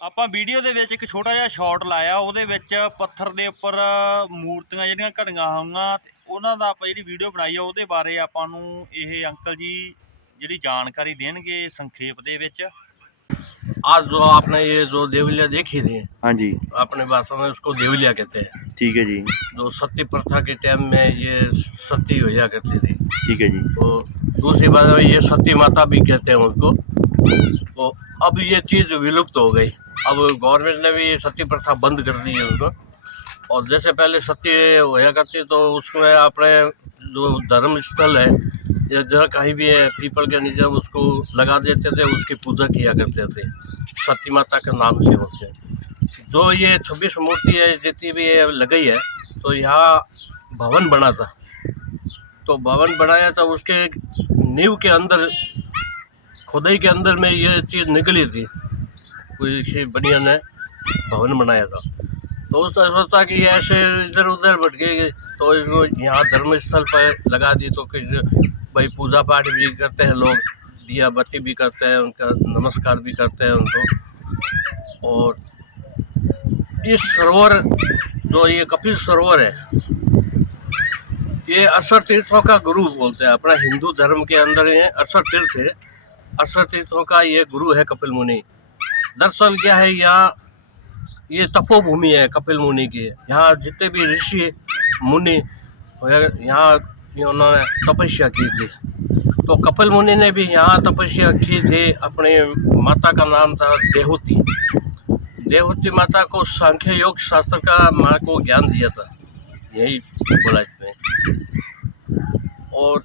ਆਪਾਂ ਵੀਡੀਓ ਦੇ ਵਿੱਚ ਇੱਕ ਛੋਟਾ ਜਿਹਾ ਸ਼ਾਟ ਲਾਇਆ, ਉਹਦੇ ਵਿੱਚ ਪੱਥਰ ਦੇ ਉੱਪਰ ਮੂਰਤੀਆਂ ਜਿਹੜੀਆਂ ਘੜੀਆਂ ਹੋਈਆਂ ਤੇ ਉਹਨਾਂ ਦਾ ਆਪਾਂ ਜਿਹੜੀ ਵੀਡੀਓ ਬਣਾਈ ਆ ਉਹਦੇ ਬਾਰੇ ਆਪਾਂ ਨੂੰ ਇਹ ਅੰਕਲ ਜੀ ਜਿਹੜੀ ਜਾਣਕਾਰੀ ਦੇਣਗੇ ਸੰਖੇਪ ਦੇ ਵਿੱਚ। आज जो आपने ये जो देवलिया देखी थी, हाँ जी, अपने भाषा में उसको देवलिया कहते हैं। ठीक है जी, जो सती प्रथा के टाइम में ये सती होया करती थी। ठीक है जी। तो दूसरी बात में ये सती माता भी कहते हैं उसको। तो अब ये चीज़ विलुप्त हो गई। अब गवर्नमेंट ने भी सती प्रथा बंद कर दी है उसको। और जैसे पहले सती होया करती तो उसमें अपने जो धर्म स्थल है या जहाँ कहीं भी है पीपल के नीचे उसको लगा देते थे, उसकी पूजा किया करते थे सती माता के नाम से। उसके जो ये 26 मूर्ति है जितनी भी है लगाई है, तो यहाँ भवन बना था। तो भवन बनाया था, उसके नींव के अंदर खुदाई के अंदर में ये चीज़ निकली थी। कोई किसी बढ़िया ने भवन बनाया था, तो उसने सोचा कि ऐसे इधर उधर भटकेगी तो इसको यहाँ धर्म स्थल पर लगा दी। तो कुछ भाई पूजा पाठ भी करते हैं लोग, दिया बत्ती भी करते हैं, उनका नमस्कार भी करते हैं उनको। और इस सरोवर जो ये कपिल सरोवर है, ये 68 तीर्थों का गुरु बोलते हैं। अपना हिंदू धर्म के अंदर ये 68 तीर्थ है, 68 तीर्थों का ये गुरु है कपिल मुनि। दरअसल क्या है, यहाँ ये तपोभूमि है कपिल मुनि की। यहाँ जितने भी ऋषि मुनि यहाँ उन्होंने तपस्या की थी। तो कपिल मुनि ने भी यहाँ तपस्या की थी। अपने माता का नाम था देवहूति। देवहूति माता को सांख्य योग शास्त्र का माँ को ज्ञान दिया था, यही बोला इसमें। और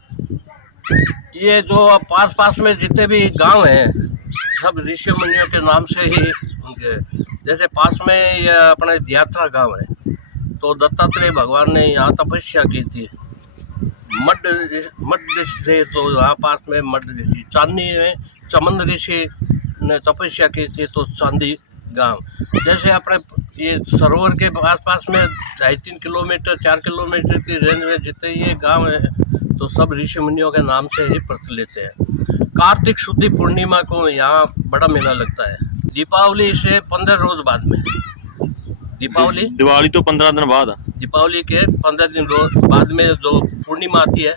ये जो पास में जितने भी गांव हैं सब ऋषि मुनियों के नाम से ही उनके। जैसे पास में ये अपना यात्रा गांव है, तो दत्तात्रेय भगवान ने यहाँ तपस्या की थी। मड ऋषि थे, तो यहाँ पास में मड ऋषि। चांदी में चमन ऋषि ने तपस्या की थी, तो चांदी गांव। जैसे अपने ये सरोवर के पास में 2.5-3 किलोमीटर 4 किलोमीटर की रेंज में जितने ये गांव है, तो सब ऋषि मुनियों के नाम से ही प्रचलित है। कार्तिक शुद्धि पूर्णिमा को यहाँ बड़ा मेला लगता है। दीपावली से 15 रोज बाद में, दिवाली तो 15 दिन बाद, दीपावली के 15 दिन बाद में जो पूर्णिमा आती है,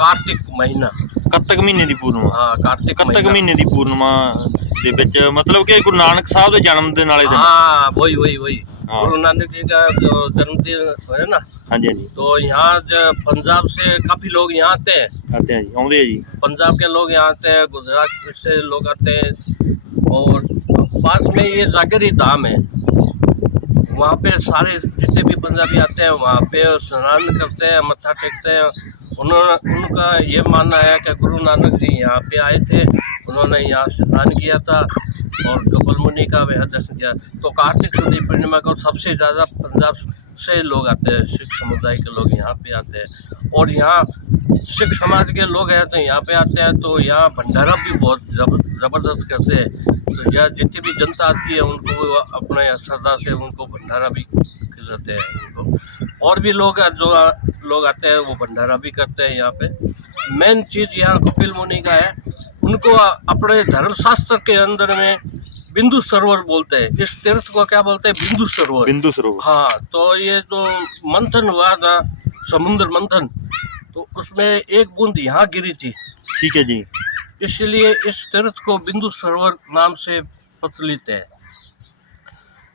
कार्तिक महीना, ਕੱਤਕ ਮਹੀਨੇ ਦੀ ਪੂਰਨਿਮਾ। हाँ कार्तिक ਕੱਤਕ ਮਹੀਨੇ ਦੀ ਪੂਰਨਿਮਾ ਦੇ ਵਿੱਚ मतलब कि गुरु नानक साहब के जन्म दिन वाले दिन। हाँ वही हाँ। गुरु नानक जी का जो जन्मदिन है ना। हाँ जी, हाँ जी। तो यहाँ पंजाब से काफी लोग यहाँ आते हैं जी, आउंदे हैं जी। पंजाब के लोग यहाँ आते हैं, गुजरात से लोग आते हैं। और पास में ये जागीरी धाम है, वहाँ पे सारे जितने भी पंजाबी आते हैं वहाँ पे स्नान करते हैं, मत्था टेकते हैं। उनका ये मानना है कि गुरु नानक जी यहाँ पे आए थे, उन्होंने यहाँ स्नान किया था और कपिल मुनि का बेहद दर्शन किया। तो कार्तिक शुद्धि पूर्णिमा को सबसे ज़्यादा पंजाब से लोग आते हैं, सिख समुदाय के लोग यहाँ पे आते हैं। और यहाँ सिख समाज के लोग हैं तो यहाँ पे आते हैं, तो यहाँ भंडारा भी बहुत ज़बरदस्त करते हैं। तो यहाँ जितनी भी जनता आती है उनको अपने श्रद्धा से उनको भंडारा भी खिलाते हैं उनको। और भी लोग जो लोग आते हैं वो भंडारा भी करते हैं यहाँ पे। मेन चीज़ यहाँ कपिल मुनि का है, उनको अपने धर्मशास्त्र के अंदर में बिंदु सरोवर बोलते हैं। इस तीर्थ को क्या बोलते हैं? बिंदु सरोवर। बिंदु सरोवर। हाँ, तो ये जो मंथन हुआ था, समुद्र मंथन, तो उसमें एक बूंद यहाँ गिरी थी। ठीक है जी। इसलिए इस तीर्थ को बिंदु सरोवर नाम से प्रचलित है।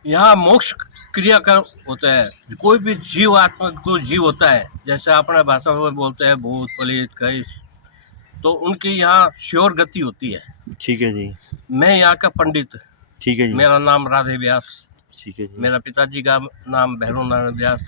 यहाँ मोक्ष क्रिया का होता है। कोई भी जीव आत्मा को जीव होता है, जैसे अपने भाषा में बोलते हैं भूत प्रेत कैस, तो उनकी यहाँ श्योर गति होती है। ठीक है जी। मैं यहाँ का पंडित। ठीक है जी। मेरा नाम राधे व्यास। ठीक है जी। मेरा पिताजी का नाम भैरव नारायण व्यास।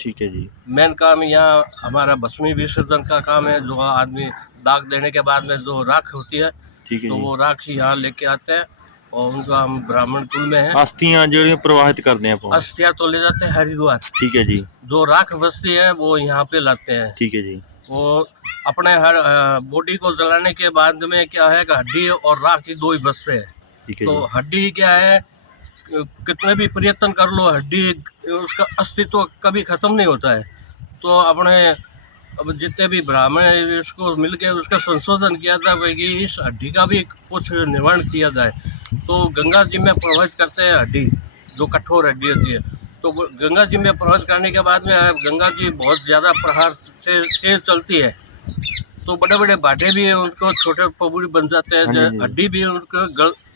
ठीक है जी। मेन काम यहाँ हमारा भस्मी विसर्जन का काम है। जो आदमी दाग देने के बाद में जो राख होती है, ठीक है तो जी। वो राख यहाँ लेके आते हैं और उनका हम ब्राह्मण कुल में है। अस्थियां जो प्रवाहित करते हैं, अस्थियां तो ले जाते हैं हरिद्वार। ठीक है जी। जो राख बचती है वो यहाँ पे लाते हैं। ठीक है जी। वो अपने हर बॉडी को जलाने के बाद में क्या है कि हड्डी और राख ही दो ही बचते हैं। ठीक है तो जी। हड्डी क्या है, कितने भी प्रयत्न कर लो हड्डी उसका अस्तित्व कभी खत्म नहीं होता है। तो अपने अब जितने भी ब्राह्मण हैं इसको मिलके उसका संशोधन किया था कि इस हड्डी का भी कुछ निर्माण किया जाए। तो गंगा जी में प्रवाहित करते हैं हड्डी, जो कठोर हड्डी होती है। तो गंगा जी में प्रवाहित करने के बाद में गंगा जी बहुत ज़्यादा प्रहार से तेज चलती है, तो बड़े बड़े भाटे भी हैं उनको छोटे पबूड़ी बन जाते हैं, हड्डी भी उनको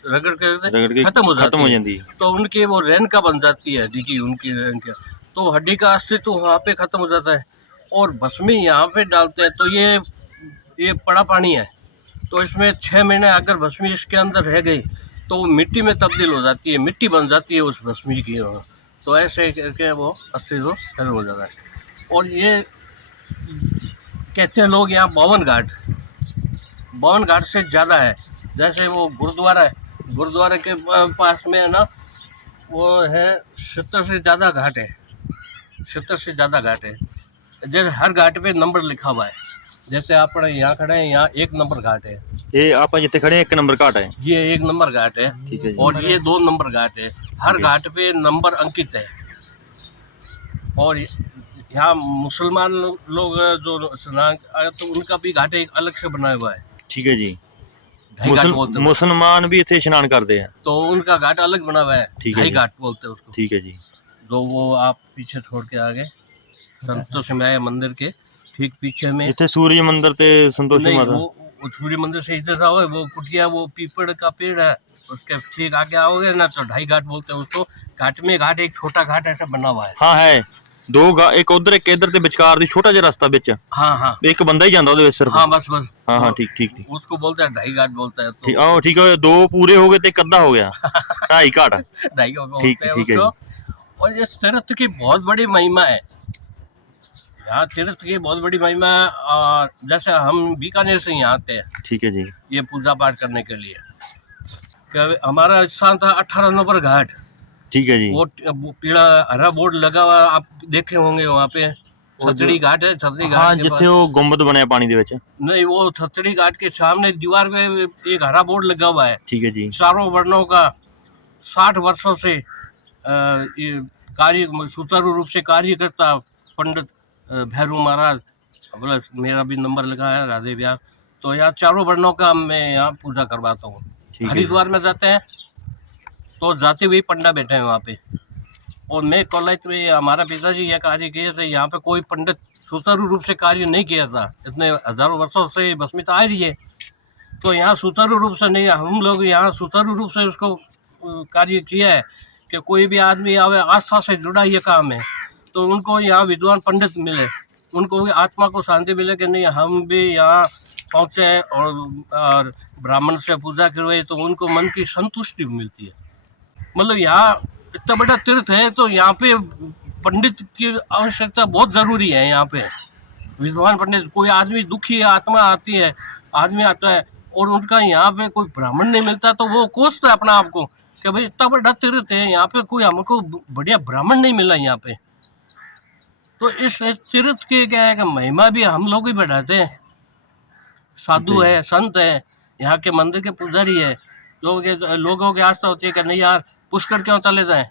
रगड़ के खत्म हो जाती है। तो उनकी वो रेन का बन जाती है हड्डी की, उनकी रेन का, तो हड्डी का अस्तित्व वहाँ पे खत्म हो जाता है। और भस्मी यहाँ पे डालते हैं तो ये पड़ा पानी है, तो इसमें 6 महीने अगर भस्मी इसके अंदर रह गई तो वो मिट्टी में तब्दील हो जाती है, मिट्टी बन जाती है उस भस्मी की। तो ऐसे करके वो अस्तित्व खत्म हो जाता है। और ये कहते हैं लोग यहाँ 52 घाट से ज़्यादा है। जैसे वो गुरुद्वारा है, गुरुद्वारे के पास में है ना, वो है 70 से ज़्यादा घाट है, 70 से ज़्यादा घाट है। जैसे हर घाट पे नंबर लिखा हुआ है। जैसे आप यहाँ खड़े हैं, यहाँ 1 नंबर घाट है, ये आप जिथे खड़े हैं 1 नंबर घाट है, ये 1 नंबर घाट है। ठीक है जी। और ये 2 नंबर घाट है। हर घाट पे नंबर अंकित है। और यहाँ मुसलमान लोग जो स्नान, तो उनका भी घाट एक अलग से बनाया हुआ है, ठीक है जी। ढाई घाट बोलते हैं, मुसलमान भी इथे स्नान करते हैं, तो उनका घाट अलग बना हुआ है, ढाई घाट बोलते हैं उसको, ठीक है जी। जो वो आप पीछे छोड़ के आगे संतोषी माया मंदिर के ठीक पीछे में, इथे सूर्य मंदिर ते संतोषी माता, वो सूर्य मंदिर से इधर आओगे, वो कुटिया, वो पीपड़ का पेड़ है, उसके ठीक आगे आओगे ना, तो ढाई घाट बोलते हैं उसको। घाट में घाट, एक छोटा घाट ऐसा बना हुआ है। हाँ है, 2 एक उधर एक इधर ते विचकार दी छोटा जिहा रास्ता विच, हाँ हाँ, एक बंदा ही जांदा ओदे विच सिर्फ, हाँ बस बस, हाँ हाँ, ठीक ठीक ठीक, उसको बोलते हैं ढाई घाट बोलते हैं। ठीक आओ, ठीक है, 2 पूरे हो गए ते एक अद्धा हो गया, 2.5 घाट, ढाई घाट ठीक बोलते हैं ठीक है उसको। और इस तीर्थ की बहुत बड़ी महिमा है, यहाँ तीर्थ की बहुत बड़ी महिमा है। और जैसे हम बीकानेर से यहाँ आते हैं, ठीक है जी, ये पूजा पाठ करने के लिए, हमारा स्थान था 18 नंबर घाट, ठीक है जी। वो पीला हरा बोर्ड लगा हुआ, आप देखे होंगे वहाँ पे, छतड़ी घाट है, छतड़ी घाट, हाँ, जिथे वो गुंबद बनया पानी दे विच, नहीं, वो छतड़ी घाट के सामने दीवार पे एक हरा बोर्ड लगा हुआ है, ठीक है जी। चारों वर्णों का 60 वर्षों से ये कार्य सुचारू रूप से कार्य करता पंडित भैरू महाराज, प्लस मेरा भी नंबर लिखा है राधे व्यास। तो यहाँ चारों वर्णों का मैं यहाँ पूजा करवाता हूँ। हरिद्वार में जाते हैं तो जाते हुए पंडा बैठे हैं वहाँ पे, और मैं कॉलेज में हमारा पिताजी यह कार्य किए थे, यहाँ पे कोई पंडित सुचारू रूप से कार्य नहीं किया था, इतने हजारों वर्षों से भस्मिता आ रही है, तो यहाँ सुचारू रूप से नहीं, हम लोग यहाँ सुचारू रूप से उसको कार्य किया है कि कोई भी आदमी आवे, आस्था से जुड़ा ये काम है, तो उनको यहाँ विद्वान पंडित मिले, उनको भी आत्मा को शांति मिले कि नहीं हम भी यहाँ पहुँचे और ब्राह्मण से पूजा करवाई, तो उनको मन की संतुष्टि मिलती है। मतलब यहाँ इतना बड़ा तीर्थ है, तो यहाँ पे पंडित की आवश्यकता बहुत ज़रूरी है। यहाँ पे विद्वान पंडित, कोई आदमी दुखी है, आत्मा आती है, आदमी आता है और उनका यहाँ पे कोई ब्राह्मण नहीं मिलता, तो वो कोसता है अपना आप को कि भाई इतना बड़ा तीर्थ है, यहाँ पे कोई हमको बढ़िया ब्राह्मण नहीं मिला यहाँ पे। तो इस तीर्थ की क्या है कि महिमा भी हम लोग ही बढ़ाते हैं। साधु है, संत है, यहाँ के मंदिर के पुजारी है, लोगों की आस्था होती है कि नहीं यार पुष्कर क्यों चले जाएं,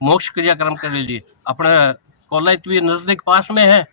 मोक्ष क्रियाक्रम कर लीजिए। अपने कॉलेज भी नज़दीक पास में है,